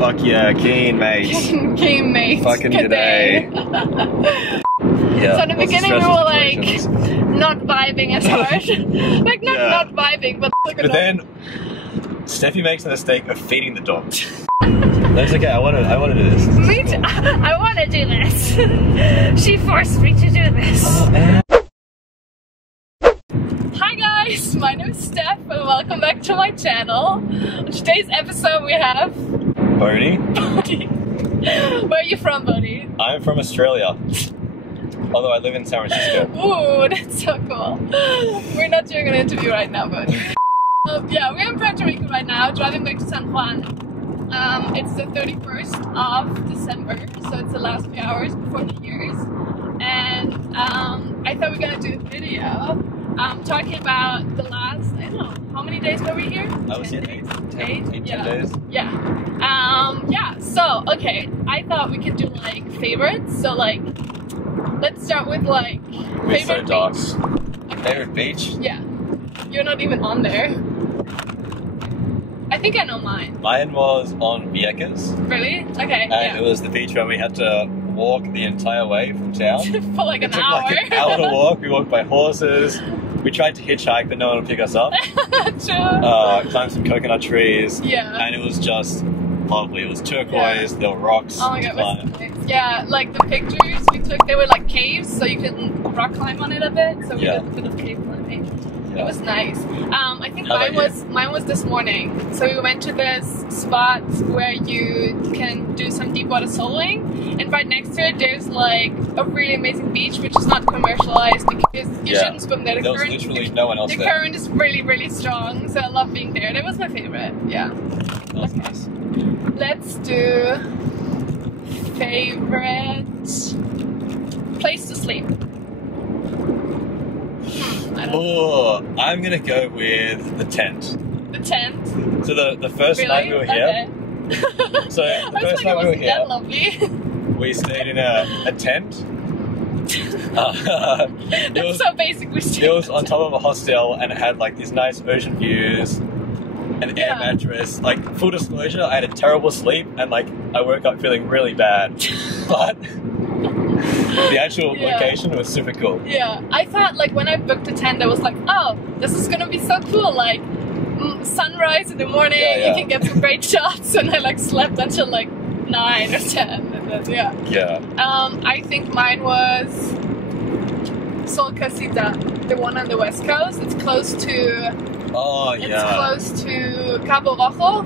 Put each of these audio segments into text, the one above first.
Fuck yeah, keen mate. Keen mate. Fucking today. Yeah. So in the beginning we were like not vibing as hard. Like not vibing, but like But then Steffi makes the mistake of feeding the dog. That's okay, I want to do this. Me too. I want to do this. She forced me to do this. Hi guys, my name is Steph and welcome back to my channel. On today's episode we have Bodhi. Where are you from, Bodhi? I'm from Australia. Although I live in San Francisco. Ooh, that's so cool. We're not doing an interview right now, Bodhi. Yeah, we're in Puerto Rico right now, driving back to San Juan. It's the 31st of December, so it's the last few hours before New Year's. And I thought we were going to do a video talking about the last, I don't know, how many days were we here? I was here 10 days. Yeah. Yeah, so, okay, I thought we could do like favorites, so like, let's start with like, favorite beach. Favorite beach? Yeah. You're not even on there. I think I know mine. Mine was on Vieques. Really? Okay, And it was the beach where we had to walk the entire way from town. For like an hour. It took like an hour to walk. We walked by horses. We tried to hitchhike, but no one would pick us up. True. Climbed some coconut trees. Yeah. And it was just lovely. It was turquoise. There were rocks. Oh my god, it was nice. Yeah, like the pictures we took, they were like caves, so you could rock climb on it a bit. So we did a bit of cave climbing. It was nice. I think mine was this morning. So we went to this spot where you can do some deep water soloing, and right next to it there's like a really amazing beach which is not commercialized because you shouldn't swim there. There was literally no one else there. The current is really, really strong, so I love being there. That was my favorite. Yeah. That was nice. Let's do favorite place to sleep. Oh, I'm gonna go with the tent. The tent? So the first night we were here. Okay. So the first night we were here, that lovely. we stayed in a tent. That's so basic. It was on top of a hostel and it had like these nice ocean views, an air mattress. Like, full disclosure, I had a terrible sleep and like I woke up feeling really bad, but the actual location was super cool. Yeah, I thought like when I booked a tent I was like, oh, this is gonna be so cool, like sunrise in the morning, you can get some great shots, and I like slept until like 9 or 10 and then, I think mine was Sol Casita, the one on the west coast. It's close to it's close to Cabo Rojo.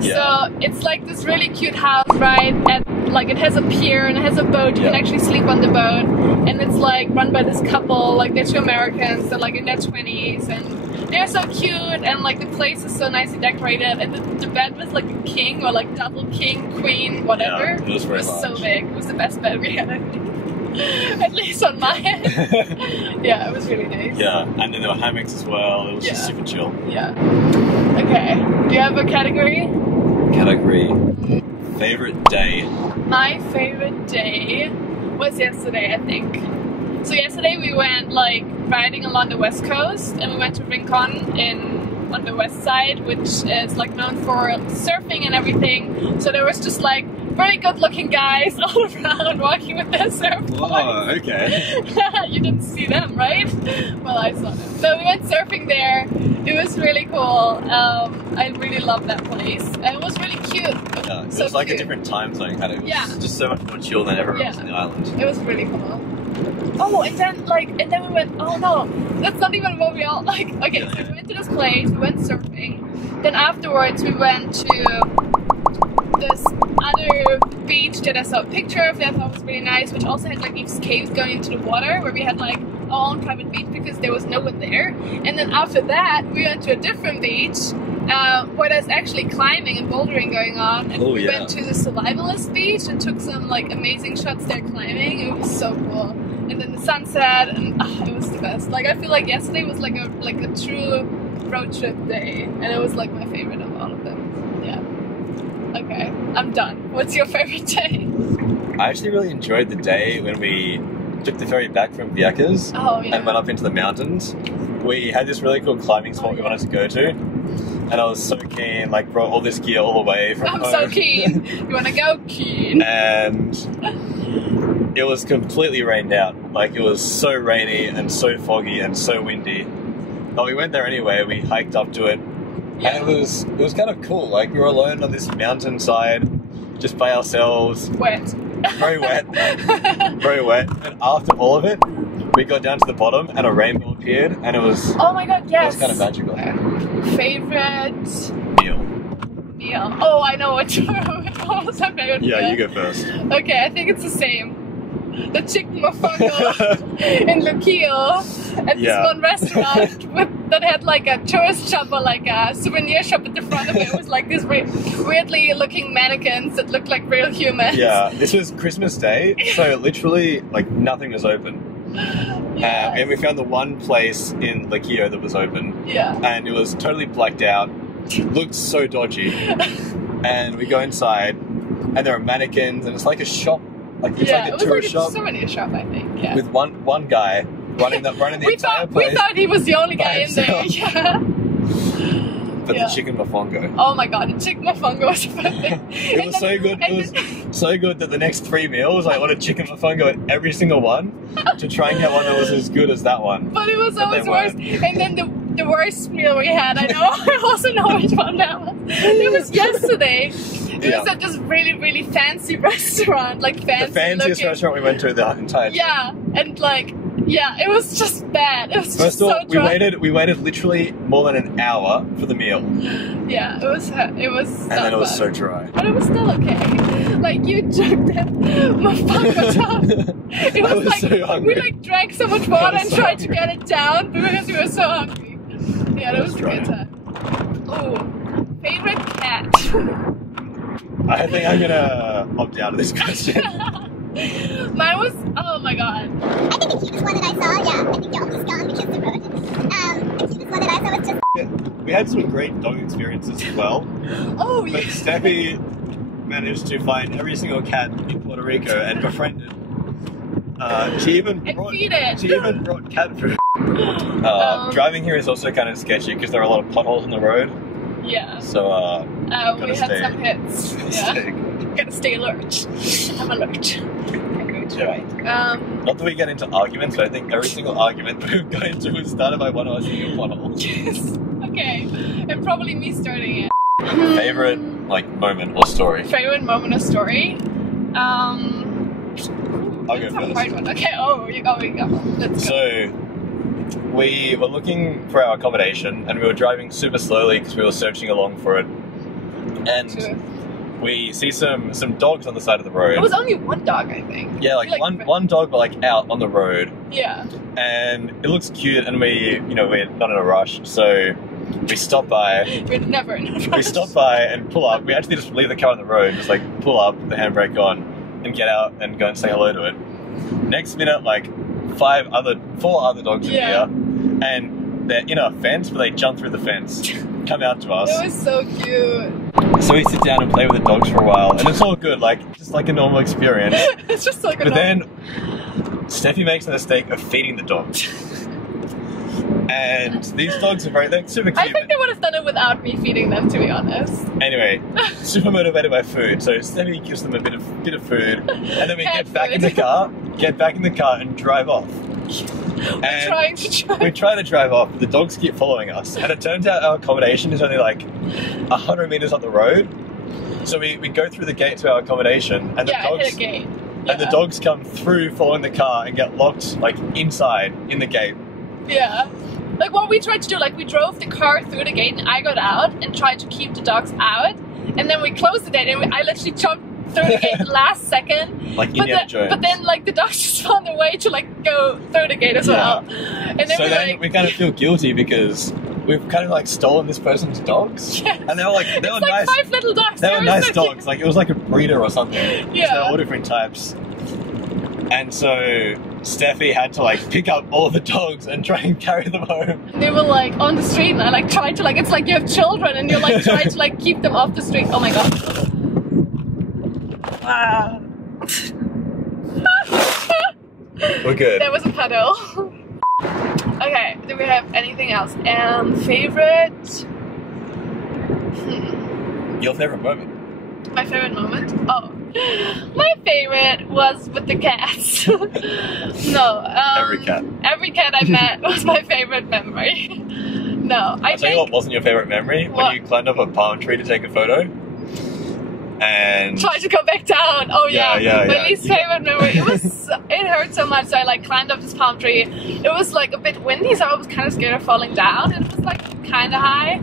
So it's like this really cute house, right? And like it has a pier and it has a boat. You can actually sleep on the boat, and it's like run by this couple. Like they're two Americans, they're like in their 20s, and they're so cute. And like the place is so nicely decorated, and the bed was like a king or like double king, queen, whatever. Yeah, it was so big. It was the best bed we had, I think. At least on my end. Yeah, it was really nice. Yeah, and then there were hammocks as well. It was just super chill. Yeah. Okay. Do you have a category? Favorite day. My favorite day was yesterday, I think. So yesterday we went like riding along the west coast, and we went to Rincon on the west side, which is like known for surfing and everything. So there was just like very good looking guys all around walking with their surfboards. Oh, okay. You didn't see them, right? Well, I saw them. So we went surfing there. It was really cool. I really loved that place. And it was really cute. Yeah, it was like a different time zone kind of. It was just so much more chill than everyone else on the island. It was really cool. Oh, and then we went, oh no, that's not even what we all like. Okay, so we went to this place, we went surfing. Then afterwards we went to this other beach that I saw a picture of that I thought was really nice, which also had like these caves going into the water where we had like our own private beach because there was no one there. And then after that we went to a different beach where there's actually climbing and bouldering going on, and we went to the survivalist beach and took some like amazing shots there climbing. It was so cool. And then the sunset, and it was the best. Like I feel like yesterday was like a true road trip day, and it was like my favorite of all of them. Yeah. Okay, I'm done. What's your favorite day? I actually really enjoyed the day when we took the ferry back from Vieques and went up into the mountains. We had this really cool climbing spot we wanted to go to, and I was so keen, like brought all this gear all the way from home. I'm so keen. You wanna go? Keen. And it was completely rained out. Like, it was so rainy and so foggy and so windy. But we went there anyway, we hiked up to it. Yeah. And it was kind of cool. Like, we were alone on this mountainside, just by ourselves. Wet. Very wet. Very wet. And after all of it, we got down to the bottom and a rainbow appeared, and it was, Oh my god, it yes. was kind of magical. Favorite Meal. meal. Oh, I know what what was my favorite meal. Yeah, you go first. Okay, I think it's the same. The chicken mofongo in Luquillo at this one restaurant that had like a tourist shop or like a souvenir shop at the front of it. It was like these weirdly looking mannequins that looked like real humans. Yeah, this was Christmas Day, so literally like nothing was open. Yes. And we found the one place in Luquillo that was open. Yeah. And it was totally blacked out. Looked so dodgy. And we go inside, and there are mannequins, and it's like a shop. Like, it's like a tourist shop. It was like a souvenir shop, I think. Yeah. With one guy running the entire place. We thought he was the only guy in there. Yeah. But the chicken mofongo. Oh my god, the chicken mofongo was perfect. It was so good. It was so good that the next 3 meals I ordered chicken mofongo at every single one to try and get one that was as good as that one. But it was always worse. And then the worst meal we had, I know, I also know which one that was. It was yesterday. It was at this really, really fancy restaurant, like fancy. The fanciest looking. restaurant we went to the entire trip. Yeah, and like, yeah, it was just bad. It was First just of all, so dry. we waited literally more than an hour for the meal. Yeah, it was. And then it was so dry. But it was still okay. Like, you took that mofongo down. It was like so hungry. we like drank so much water and tried to get it down because we were so hungry. Yeah, that was a good time. Oh, favorite cat. I think I'm gonna opt out of this question. Mine was, oh my god. I think the cutest one that I saw, yeah, I think you're almost gone because the road. The cutest one that I saw was just... We had some great dog experiences as well. Oh, But yeah. Steffi managed to find every single cat in Puerto Rico and befriend it. She even feed it. She even brought cat food. Driving here is also kind of sketchy because there are a lot of potholes on the road. Yeah. So, we had some hits. Yeah. Gotta stay alert. I'm alert. Yeah. Not that we get into arguments, but I think every single argument we've got into was started by one of us hitting a pothole. Yes. Okay. And probably me starting it. Favorite, like, moment or story? Favorite moment or story? I'll go It's a first. hard one. Okay, you go. Let's go. So, we were looking for our accommodation and we were driving super slowly because we were searching along for it. And we see some dogs on the side of the road. It was only one dog, I think. Yeah, like one dog, but like out on the road. Yeah. And it looks cute, and we're not in a rush, so we stop by. We're never in a rush. We stop by and pull up. We actually just leave the car on the road, just like pull up, the handbrake on, and get out and go and say hello to it. Next minute, like 4 other dogs are here, and they're in a fence, but they jump through the fence, come out to us. It was so cute. So we sit down and play with the dogs for a while, and it's all good, like just like a normal experience. It's just like a But then Steffi makes the mistake of feeding the dogs. And these dogs are they're super cute. I think they would have done it without me feeding them, to be honest. Anyway, super motivated by food, so Steffi gives them a bit of food, and then we get back in the car and drive off. We try to drive off, but the dogs keep following us, and it turns out our accommodation is only like 100 meters up the road. So we go through the gate to our accommodation, and the dogs hit a gate. and the dogs come through following the car and get locked like inside in the gate. Yeah. Like what we tried to do, like we drove the car through the gate and I got out and tried to keep the dogs out, and then we closed the gate and I literally jumped through the gate last second. Like Indiana Jones. But then like the dogs just found a way to like go through the gate as well. And then we kind of feel guilty because we've kind of like stolen this person's dogs. Yes. And they were like it's nice. 5 little dogs. They were nice so dogs. cute. Like it was like a breeder or something. Yeah. So they were all different types. And so Steffi had to like pick up all the dogs and try and carry them home. They were like on the street and I like tried to like, it's like you have children and you're like trying to like keep them off the street. Oh my god. Wow. We're good. There was a puddle. Okay, do we have anything else? Favorite Your favorite moment? My favorite moment? Oh. My favorite was with the cats. No. Every cat. Every cat I met was my favorite memory. No, I'll tell you what wasn't your favorite memory? What? When you climbed up a palm tree to take a photo. And tried to go back down. Oh yeah. My least Yeah. favorite memory. It hurt so much. So I like climbed up this palm tree. It was like a bit windy, so I was kind of scared of falling down. And it was like kind of high.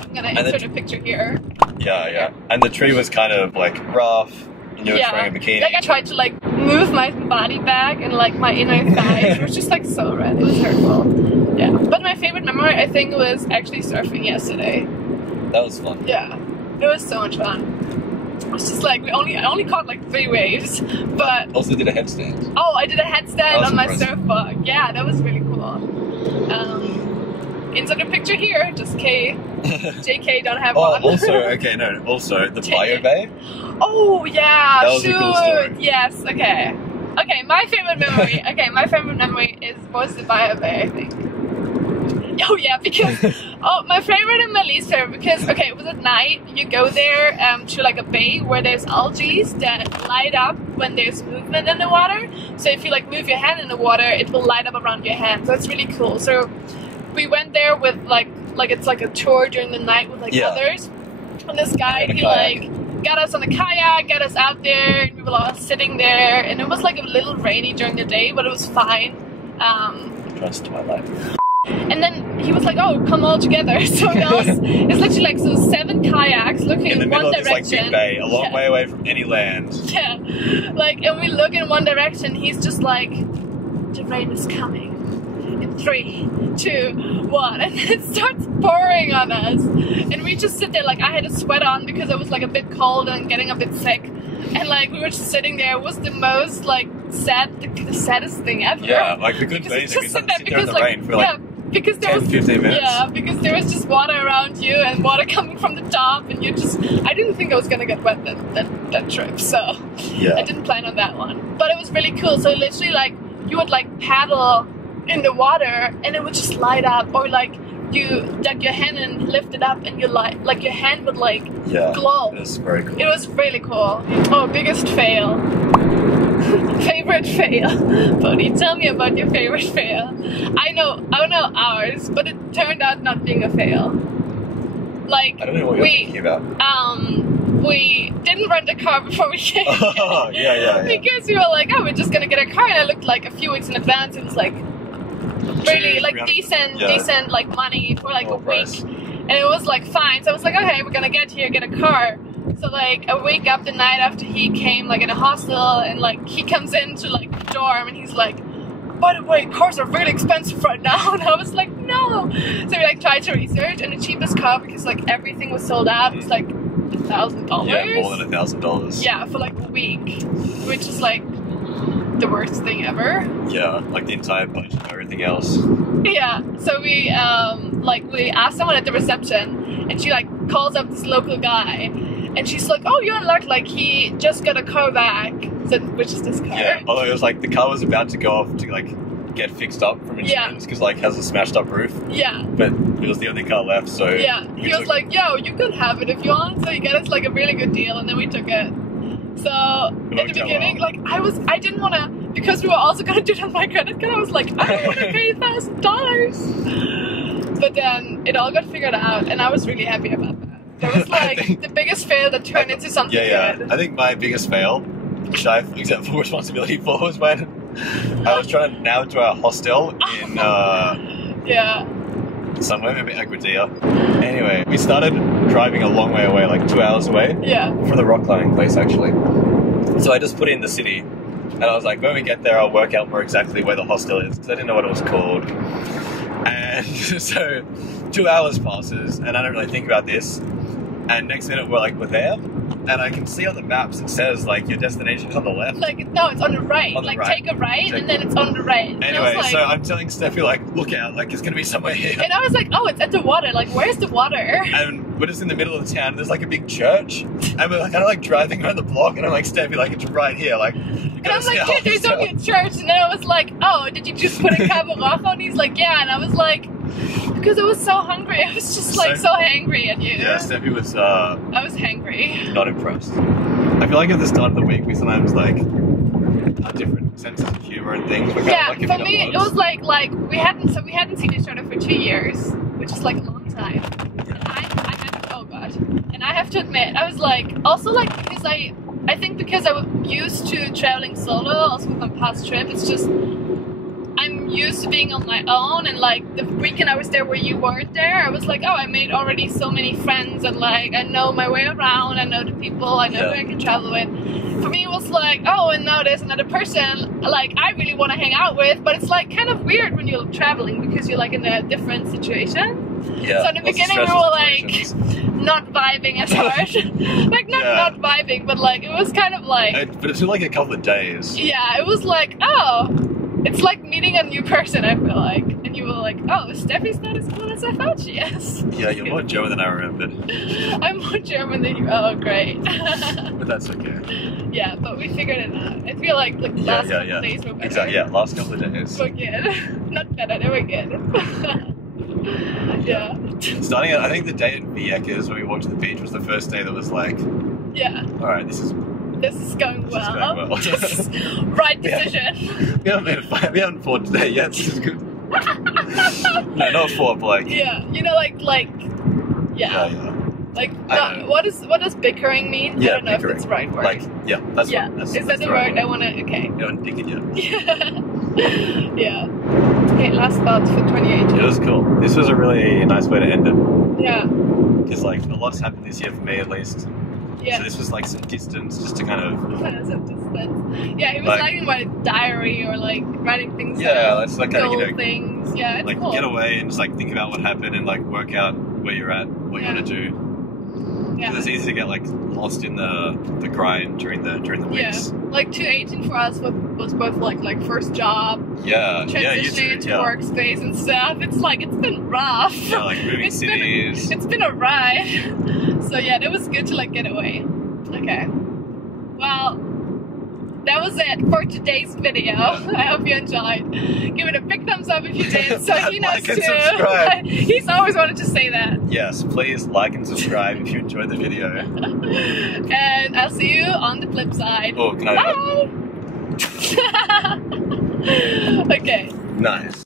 I'm gonna insert a picture here. Yeah. And the tree was kind of like rough. And you were wearing a bikini. Like I tried to like move my body back and like my inner thighs were just like so red. It was hurtful. Yeah. But my favorite memory I think was actually surfing yesterday. That was fun. Yeah. It was so much fun. It was just like I only caught like 3 waves, but Also did a headstand. oh, I did a headstand on my impressive. surfboard. Yeah, that was really cool. Insert a picture here, just JK don't have one. Also the bio bay. Oh yeah, That was a cool story. Yes, okay. Okay, my favorite memory. Was the bio bay, I think. Oh yeah, because my favorite and my least favorite because it was at night. You go there to like a bay where there's algae that light up when there's movement in the water. So if you like move your hand in the water, it will light up around your hand. So it's really cool. So we went there with like it's like a tour during the night with like others. And this guy he like got us on a kayak, got us out there, and we were all sitting there. And it was like a little rainy during the day, but it was fine. Trust to my life. And then he was like, "Oh, come all together." So it's literally like 7 kayaks looking in the in middle one of this like direction. big bay, a long way away from any land. Yeah, like, and we look in one direction. He's just like, "The rain is coming in 3, 2, 1," and then it starts pouring on us. And we just sit there. Like I had a sweater on because it was like a bit cold and getting a bit sick. And like we were just sitting there. It was the most like the saddest thing ever. Yeah, like the good days we sit there in the rain for like because there 10, 15 minutes. Yeah, because there was just water around you and water coming from the top, and I didn't think I was gonna get wet that trip, so I didn't plan on that one. But it was really cool. So literally, like you would like paddle in the water, and it would just light up, or like you dug your hand and lift it up, and you like your hand would like glow. It was very cool. It was really cool. Oh, biggest fail. Favorite fail. Bodhi, tell me about your favorite fail. I know ours, but it turned out not being a fail. Like I don't know what you're thinking about. We didn't rent a car before we came. Oh, yeah. Because we were like, oh, we're just gonna get a car, and I looked like a few weeks in advance. It was like really like decent like money for like a week, and it was like fine. So I was like, okay, we're gonna get a car. So like I wake up the night after he came like in a hostel, and like he comes into like the dorm, and he's like, by the way, cars are really expensive right now. And I was like, no. So we like tried to research, and the cheapest car, because like everything was sold out, was like $1,000. Yeah, more than $1,000. Yeah, for like a week, which is like the worst thing ever. Yeah, like the entire budget and everything else. Yeah, so we asked someone at the reception, and she like calls up this local guy, and she's like, "Oh, you're in luck. Like he just got a car back." So, which is this car? Yeah, although it was like the car was about to go off to like get fixed up from insurance because like has a smashed up roof. Yeah. But it was the only car left, so yeah, he was like, "Yo, you could have it if you want." So he got us like a really good deal, and then we took it. So at the beginning, like I didn't want to, because we were also gonna do it on my credit card. I was like, I don't want to pay $1,000. But then it all got figured out, and I was really happy about that. That was like the biggest fail that turned into something good. I think my biggest fail, which I accept full responsibility for, was when I was trying to nav to our hostel in somewhere, maybe Aguadilla. Anyway, we started driving a long way away, like 2 hours away. Yeah. From the rock climbing place, actually. So I just put in the city, and I was like, when we get there, I'll work out more exactly where the hostel is, because I didn't know what it was called. And so 2 hours passes, and I don't really think about this. And next minute, we're there, and I can see on the maps it says like your destination is on the left. Like no, it's on the right. On the right. Take a right, and then it's on the right. Anyway, so I'm telling Steffi like, look out, like it's gonna be somewhere here. And I was like, oh, it's at the water. Like, where's the water? And we're just in the middle of the town. There's like a big church, and we're like kind of like driving around the block, and I'm like, Steffi, like it's right here, like. And I'm like, dude, there's only a church. And then I was like, oh, did you just put a Cabo Rojo? And he's like, yeah. And I was like, Because I was so hungry. I was just like so angry at you. Yeah, Steffi was I was hangry. not impressed. I feel like at the start of the week we sometimes like have different senses of humor and things. We're Yeah, kind of, like, for me it was like we hadn't seen each other for 2 years, which is like a long time. And I have to admit, I was like, also like, because I think because I was used to traveling solo, also with my past trip, it's just, I'm used to being on my own, and like the weekend I was there where you weren't there, I was like, oh, I made already so many friends, and like, I know my way around, I know the people, I know who I can travel with. For me it was like, oh, and now there's another person, like, I really want to hang out with, but it's like kind of weird when you're traveling, because you're like in a different situation. Yeah, so in the beginning we were like not vibing as hard. Like not vibing, but like it was kind of like but it took like a couple of days. Yeah, it was like, oh, it's like meeting a new person, I feel like. And you were like, oh, Steffi's not as cool as I thought she is. Yeah, you're more German than I remembered. I'm more German than you. Oh, great. But that's okay. Yeah, but we figured it out. I feel like the last couple of days were better. Exactly, yeah, last couple of days. We're good. Not better, they were good. Yeah. Starting at, I think the day at Vieques when we walked to the beach was the first day that was like, yeah. Alright, this is going well. This is going well. Right decision. We haven't fought today yet, this is good. No, not fought, but like... Yeah, you know, like... Yeah. Like, what does bickering mean? Yeah, I don't know if that's the right word. Like, yeah, that's yeah. Right. That's, is that the right word I want to... Okay. You haven't picked it yet. Yeah. Yeah. Okay, last thoughts for 2018. It was cool. This was a really nice way to end it. Yeah. Because like, a lot's happened this year for me at least. Yeah. So this was like some distance, just to kind of... Some distance. Yeah, he was like my diary or like writing things down. Yeah, that's like kind of, you know... things. Yeah, it's like, cool. get away and just like think about what happened and like work out where you're at, what you want to do. Yeah. It's easy to get like lost in the grind during the weeks. Yeah, like 2018 for us was both like first job. Yeah, transitioning into workspace and stuff. It's been rough. Yeah, like moving cities. It's been a ride. So yeah, it was good to like get away. Okay. Well, that was it for today's video. I hope you enjoyed. Give it a big thumbs up if you did, so he knows like and too. subscribe. He's always wanted to say that. Yes, please like and subscribe if you enjoyed the video. And I'll see you on the flip side. Oh, can I? Bye. Okay. Nice.